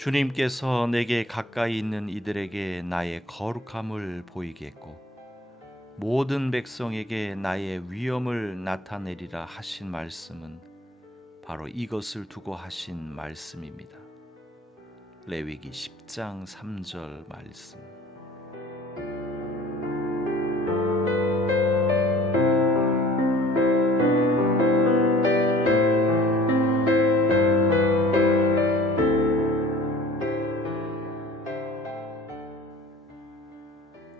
주님께서 내게 가까이 있는 이들에게 나의 거룩함을 보이게 했고 모든 백성에게 나의 위엄을 나타내리라 하신 말씀은 바로 이것을 두고 하신 말씀입니다. 레위기 10장 3절 말씀.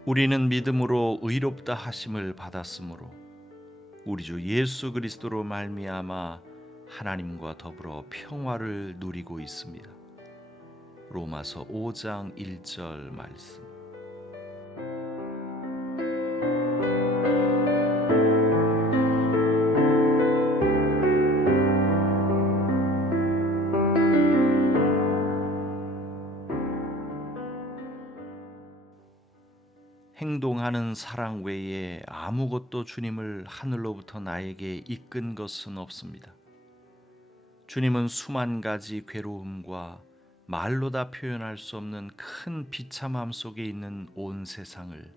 우리는 믿음으로 의롭다 하심을 받았으므로 우리 주 예수 그리스도로 말미암아 하나님과 더불어 평화를 누리고 있습니다. 로마서 5장 1절 말씀. 행동하는 사랑 외에 아무것도 주님을 하늘로부터 나에게 이끈 것은 없습니다. 주님은 수만 가지 괴로움과 말로 다 표현할 수 없는 큰 비참함 속에 있는 온 세상을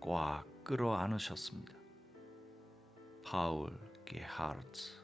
꽉 끌어 안으셨습니다. 파울 게하르츠